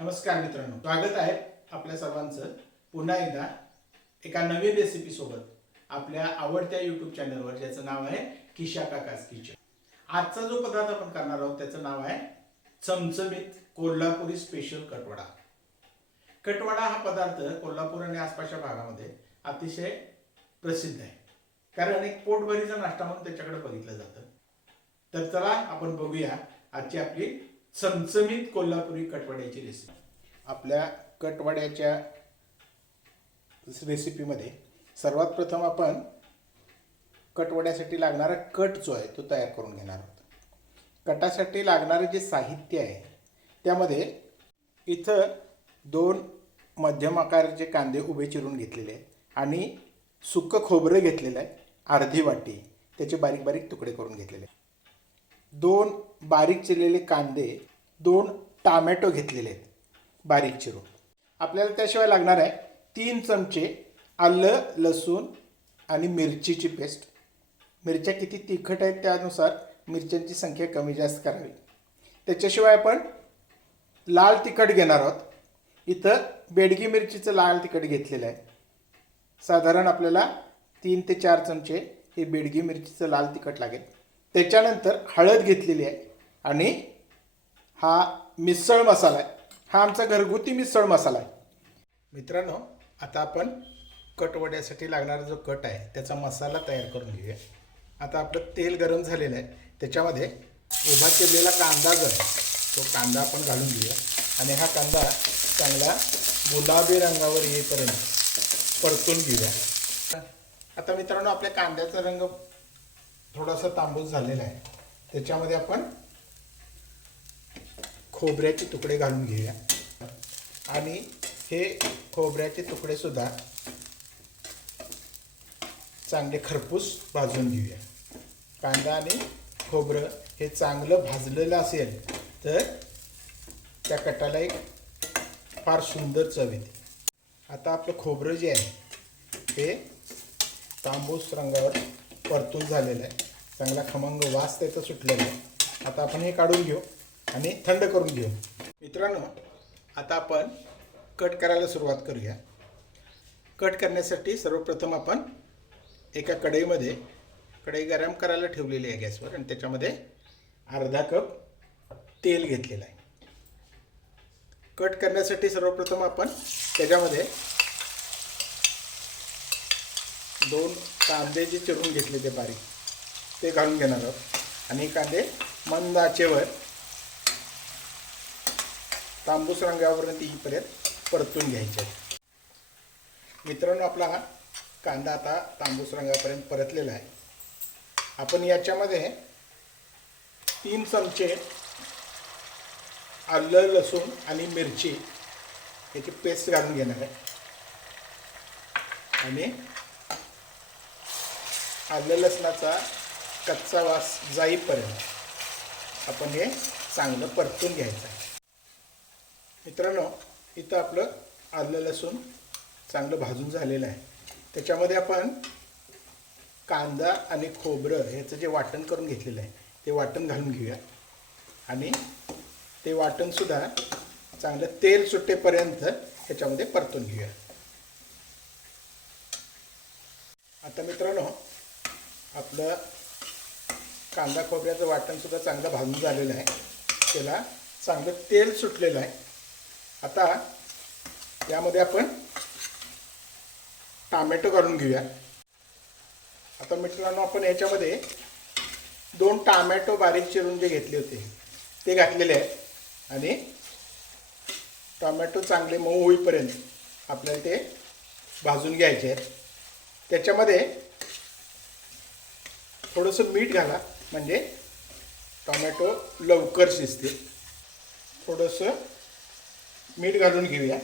नमस्कार मित्रांनो, स्वागत आहे आपल्या सर्वांचं पुन्हा एकदा एका नवीन रेसिपी सोबत आपल्या आवडत्या YouTube चॅनलवर, ज्याचं नाव आहे किशा काकास किचन. आजचा जो पदार्थ आपण करणार आहोत त्याचं नाव आहे चमचमीत कोल्हापुरी स्पेशल कटवडा. कटवडा हा पदार्थ कोल्हापूर आणि आसपासच्या भागामध्ये अतिशय प्रसिद्ध आहे, कारण एक पोटभरीचा नाश्ता म्हणून त्याच्याकडे बघितलं जातं. तर चला आपण बघूया आजची आपली चमचमीत कोल्हापुरी कटवड्याची रेसिपी. आपल्या कटवड्याच्या रेसिपीमध्ये सर्वात प्रथम आपण कटवड्यासाठी लागणारा कट जो आहे तो तयार करून घेणार आहोत. कटासाठी लागणारे जे साहित्य आहे त्यामध्ये इथं 2 मध्यम आकाराचे कांदे उभे चिरून घेतलेले आहेत आणि सुकं खोबरं घेतलेलं आहे अर्धी वाटी, त्याचे बारीक बारीक तुकडे करून घेतलेले आहेत. 2 बारीक चिरलेले कांदे, 2 टोमॅटो घेतलेले आहेत बारीक चिरून. आपल्याला त्याशिवाय लागणार आहे 3 चमचे आलं, लसूण आणि मिरचीची पेस्ट. मिरच्या किती तिखट आहेत त्यानुसार मिरच्यांची संख्या कमी जास्त करावी. त्याच्याशिवाय आपण लाल तिखट घेणार आहोत. इथं बेडगी मिरचीचं लाल तिखट घेतलेलं आहे. साधारण आपल्याला 3 ते 4 चमचे हे बेडगी मिरचीचं लाल तिखट लागेल. त्याच्यानंतर हळद घेतलेली आहे आणि हा मिसळ मसाला आहे. हा आमचा घरगुती मिसळ मसाला आहे. मित्रांनो, आता आपण कटवड्यासाठी लागणारा जो कट आहे त्याचा मसाला तयार करून घेऊया. आता आपलं तेल गरम झालेलं आहे, त्याच्यामध्ये उभा चिरलेला कांदा जो आहे तो कांदा आपण घालून घेऊया आणि हा कांदा चांगला गुलाबी रंगावर येईपर्यंत परतून घेऊया. आता मित्रांनो, आपल्या कांद्याचा रंग थोडासा तांबूस झालेला आहे. त्याच्यामध्ये आपण खोबऱ्याचे तुकडे घालून घेऊया आणि हे खोबऱ्याचे तुकडे सुद्धा चांगले खरपूस भाजून घेऊया. कांदा आणि खोबरं हे चांगलं भाजलेलं असेल तर त्या कटाला एक फार सुंदर चव येते. आता आपलं खोबरं जे आहे ते तांबूस रंगावर परतून झालेलं आहे. चांगला खमंग वास त्याचा सुटलेला आहे. आता आपण हे काढून घेऊ आणि थंड करून घेऊ. मित्रांनो, आता आपण कट करायला सुरुवात करूया. कट करण्यासाठी सर्वप्रथम आपण एका कढईमध्ये कढई गरम करायला ठेवलेली आहे गॅसवर आणि त्याच्यामध्ये अर्धा कप तेल घेतलेलं आहे. कट करण्यासाठी सर्वप्रथम आपण त्याच्यामध्ये 2 कांदे जे चिरून घेतले ते बारीक ते घालून घेणार आहोत आणि कांदे मंद आचेवर तांबूस रंगावरून येईपर्यंत परतून घ्यायचे. मित्रांनो, आपला हा कांदा आता तांबूस रंगापर्यंत परतलेला आहे. आपण याच्यामध्ये 3 चमचे आलं, लसूण आणि मिरची याची पेस्ट घालून घेणार आहे आणि आलं लसणाचा कच्चा वास जाईपर्यंत आपण हे चांगलं परतून घ्यायचं आहे. मित्रांनो, इथं आपलं आलं लसूण चांगलं भाजून झालेलं आहे. त्याच्यामध्ये आपण कांदा आणि खोबरं ह्याचं जे वाटण करून घेतलेलं आहे ते वाटण घालून घेऊया आणि ते वाटणसुद्धा चांगलं तेल सुटेपर्यंत ह्याच्यामध्ये परतून घेऊया. आता मित्रांनो, आपलं कांदा खोबऱ्याचं वाटणसुद्धा चांगलं भाजून झालेलं आहे. त्याला चांगलं तेल सुटलेलं आहे. आता यामध्ये आपण टोमॅटो घालून घेऊया. आता मित्रांनो, आपण याच्यामध्ये 2 टोमॅटो बारीक चिरून जे घेतले होते ते घातलेले आहेत आणि टोमॅटो चांगले मऊ होईपर्यंत आपल्याला ते भाजून घ्यायचे आहेत. त्याच्यामध्ये थोडंसं मीठ घाला, म्हणजे टोमॅटो लवकर शिजते. थोडंसं मीठ घालून घेऊया.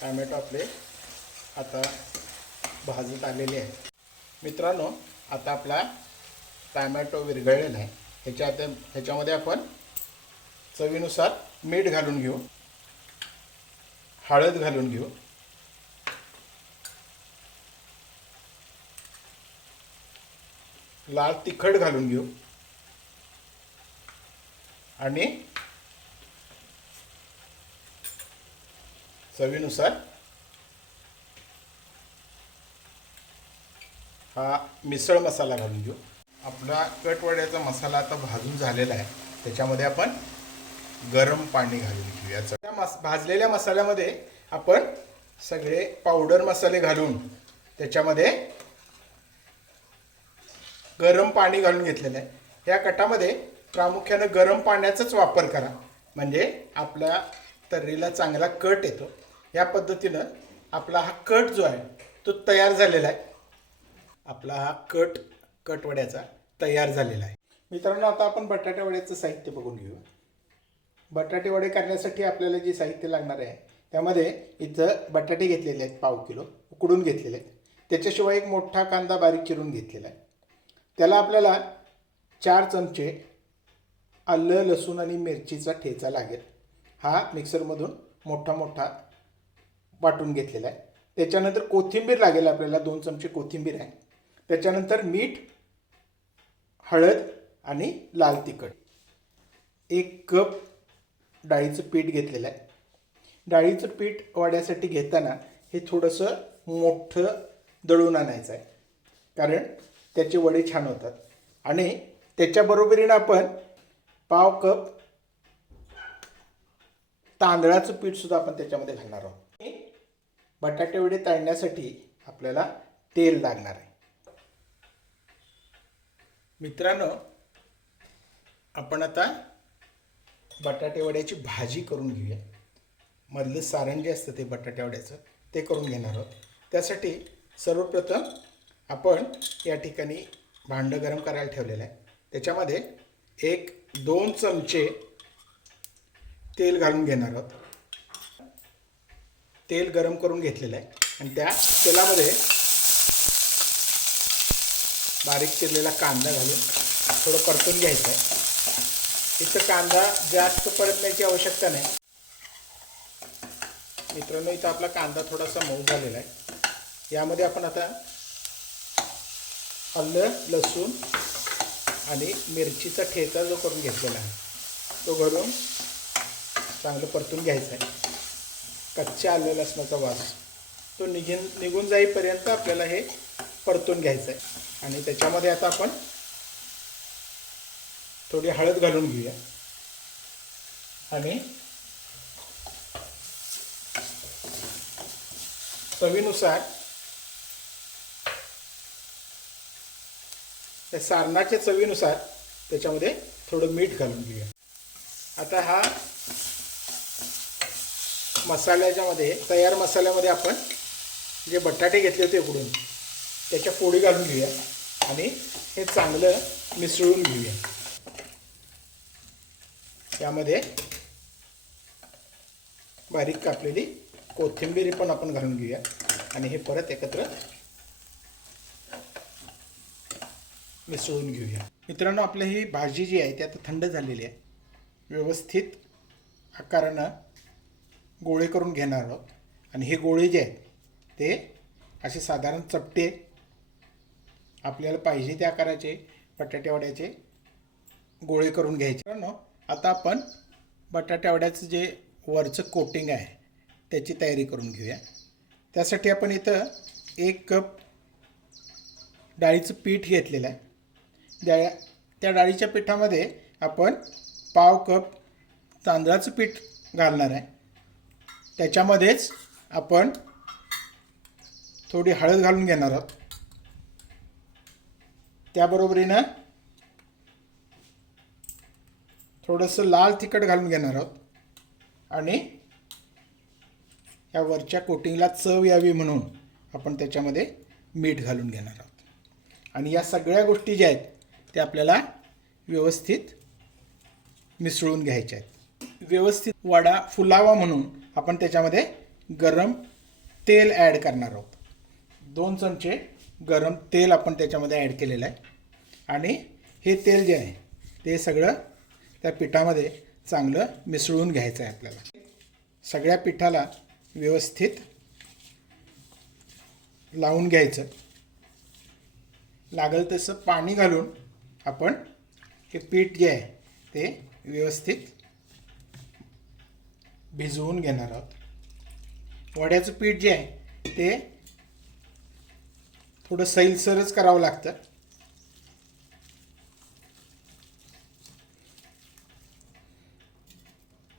टोमॅटो आपले आता भाजत आलेले आहेत. मित्रांनो, आता आपला टोमॅटो विरघळलेला आहे. ह्याच्यामध्ये आपण चवीनुसार मीठ घालून घेऊ, हळद घालून घेऊ लाल तिखट घालून घेऊ आणि चवीनुसार हा मिसळ मसाला घालून घेऊ. आपला कटवड्याचा मसाला आता भाजून झालेला आहे. त्याच्यामध्ये आपण गरम पाणी घालून घेऊया. त्या भाजलेल्या मसाल्यामध्ये आपण सगळे पावडर मसाले घालून त्याच्यामध्ये गरम पाणी घालून घेतलेलं आहे. या कटामध्ये प्रामुख्याने गरम पाण्याचाच वापर करा, म्हणजे आपल्या तर्रीला चांगला कट येतो. या पद्धतीनं आपला हा कट जो आहे तो तयार झालेला आहे. आपला हा कटवड्याचा तयार झालेला आहे. मित्रांनो, आता आपण बटाटे वड्याचं साहित्य बघून घेऊ. बटाटे वडे करण्यासाठी आपल्याला जे साहित्य लागणार आहे त्यामध्ये इथं बटाटे घेतलेले आहेत 1/2 किलो उकडून घेतलेले आहेत. त्याच्याशिवाय एक मोठा कांदा बारीक चिरून घेतलेला आहे. त्याला आपल्याला 4 चमचे आलं, लसूण आणि मिरचीचा ठेचा लागेल. हा मिक्सरमधून मोठा वाटून घेतलेला आहे. त्याच्यानंतर कोथिंबीर लागेल आपल्याला, 2 चमचे कोथिंबीर आहे. त्याच्यानंतर मीठ, हळद आणि लाल तिखट. 1 कप डाळीचं पीठ घेतलेलं आहे. डाळीचं पीठ वड्यासाठी घेताना हे थोडंसं मोठं दळून आणायचं आहे, कारण त्याचे वडे छान होतात. आणि त्याच्याबरोबरीनं आपण 1/2 कप तांदळाचं पीठसुद्धा आपण त्याच्यामध्ये घालणार आहोत. बटाटे वडे तळण्यासाठी आपल्याला तेल लागणार आहे. मित्रांनो, आपण आता बटाटे वड्याची भाजी करून घेऊया. मधलं सारण जे असतं ते बटाटे वड्याचं ते करून घेणार आहोत. त्यासाठी सर्वप्रथम आपण या ठिकाणी भांडं गरम करायला ठेवलेलं आहे. त्याच्यामध्ये 1-2 चमचे तेल घालून घेणार आहोत. तेल गरम करून घेतलेलं आहे आणि त्या तेलामध्ये बारीक चिरलेला कांदा घालून थोडं परतून घ्यायचं आहे. इथं कांदा जास्त परतण्याची आवश्यकता नाही. मित्रांनो, इथं आपला कांदा थोडासा मऊ झालेला आहे. यामध्ये आपण आता आलं, लसूण आणि मिरचीचा ठेचा जो करून घेतलेला आहे तो घालून चांगलं परतून घ्यायचं आहे. कच्च्या आलं लसणाचा वास तो निघून जाईपर्यंत आपल्याला हे परतून घ्यायचं आहे. आणि त्याच्यामध्ये आता आपण थोडी हळद घालून घेऊया आणि चवीनुसार त्या सारणाच्या चवीनुसार त्याच्यामध्ये थोडं मीठ घालून घेऊया. आता हा मसाल्याच्यामध्ये तयार मसाल्यामध्ये आपण जे बटाटे घेतले होते उकडून त्याच्या फोडी घालून घेऊया आणि हे चांगलं मिसळून घेऊया. त्यामध्ये बारीक कापलेली कोथिंबीर पण आपण घालून घेऊया आणि हे परत एकत्र मिसळून घेऊया. मित्रांनो, आपली ही भाजी जी आहे ती आता थंड झालेली आहे. व्यवस्थित आकारानं गोळे करून घेणार आहोत आणि हे गोळे जे आहेत ते असे साधारण चपटे आपल्याला पाहिजे त्या आकाराचे बटाटे वड्याचे गोळे करून घ्यायचे. मित्रांनो, आता आपण बटाटे वड्याचं जे वरचं कोटिंग आहे त्याची तयारी करून घेऊया. त्यासाठी आपण इथं 1 कप डाळीचं पीठ घेतलेलं आहे. त्या डाळीच्या पिठामध्ये आपण 1/2 कप तांदळाचं पीठ घालणार आहे. त्याच्यामध्येच आपण थोडी हळद घालून घेणार आहोत. त्याबरोबरीनं थोडंसं लाल तिखट घालून घेणार आहोत आणि या वरच्या कोटिंगला चव यावी म्हणून आपण त्याच्यामध्ये मीठ घालून घेणार आहोत. आणि या सगळ्या गोष्टी ज्या आहेत त्या आपल्याला व्यवस्थित मिसळून घ्यायच्या आहेत. व्यवस्थित वडा फुलावा म्हणून आपण त्याच्यामध्ये गरम तेल ॲड करणार आहोत. 2 चमचे गरम तेल आपण त्याच्यामध्ये ॲड केलेलं आहे आणि हे तेल जे आहे ते सगळं त्या पिठामध्ये चांगलं मिसळून घ्यायचं आहे. आपल्याला सगळ्या पिठाला व्यवस्थित लावून घ्यायचं. लागेल तसं पाणी घालून आपण हे पीठ जे आहे ते व्यवस्थित भिजवून घेणार आहोत. वड्याचं पीठ जे आहे ते थोडं सैलसरच करावं लागतं.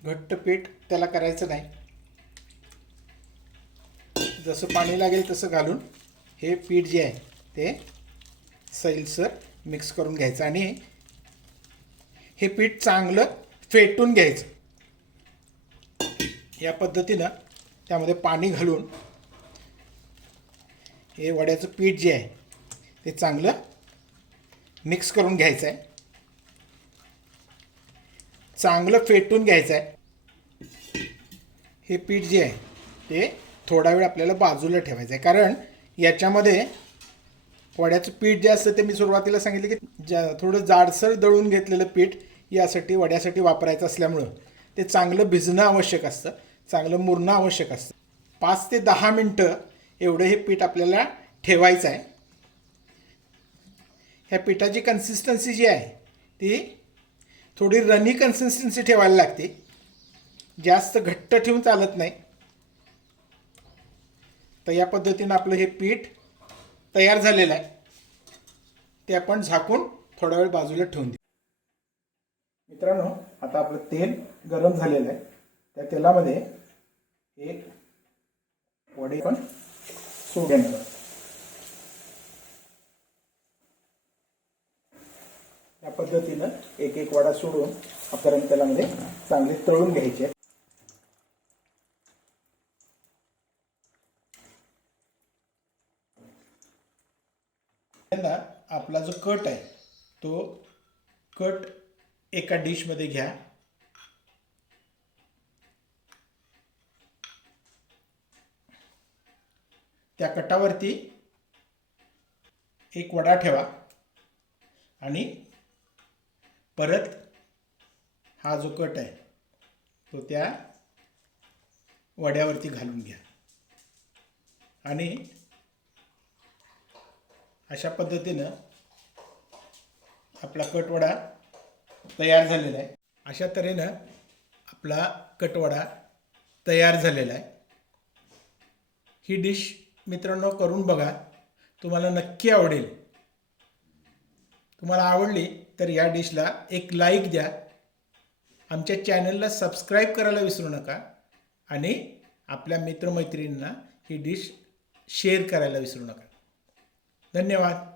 घट्ट पीठ त्याला करायचं नाही. जसं पाणी लागेल तसं घालून हे पीठ जे आहे ते सैलसर मिक्स करून घ्यायचं आणि हे पीठ चांगलं फेटून घ्यायचं. या पद्धतीनं त्यामध्ये पाणी घालून हे वड्याचं पीठ जे आहे ते चांगलं मिक्स करून घ्यायचं आहे. चांगलं फेटून घ्यायचं आहे. हे पीठ जे आहे ते थोडा वेळ आपल्याला बाजूला ठेवायचं आहे, कारण याच्यामध्ये वड्याचं पीठ जे असतं ते मी सुरुवातीला सांगितलं की थोडं जाडसर दळून घेतलेलं पीठ यासाठी वड्यासाठी वापरायचं असल्यामुळं ते चांगलं भिजणं आवश्यक असतं, चांगलं मुरणं आवश्यक असतं. 5 ते 10 मिनटं एवढं हे पीठ आपल्याला ठेवायचं आहे. ह्या पिठाची कन्सिस्टन्सी जी आहे ती थोडी रनी कन्सिस्टन्सी ठेवायला लागते. जास्त घट्ट ठेवून चालत नाही. तर या पद्धतीनं आपलं हे पीठ तयार झालेलं आहे. ते आपण झाकून थोडा वेळ बाजूला ठेवून देऊ. मित्रांनो, आता आपलं तेल गरम झालेलं आहे. त्या तेलामध्ये एक वडे पण सोडून घेणार. या पद्धतीनं एक एक वडा सोडून आपण तेलामध्ये चांगले तळून घ्यायचे. आपला जो कट आहे तो कट एका डिशमध्ये घ्या. त्या कटावरती एक वडा ठेवा आणि परत हा जो कट आहे तो त्या वड्यावरती घालून घ्या आणि अशा पद्धतीनं आपला कटवडा तयार झालेला आहे. अशा तऱ्हेनं आपला कटवडा तयार झालेला आहे. ही डिश मित्रांनो करून बघा, तुम्हाला नक्की आवडेल. तुम्हाला आवडली तर या डिशला एक लाईक द्या. आमच्या चॅनलला सबस्क्राईब करायला विसरू नका आणि आपल्या मित्रमैत्रिणींना ही डिश शेअर करायला विसरू नका. धन्यवाद.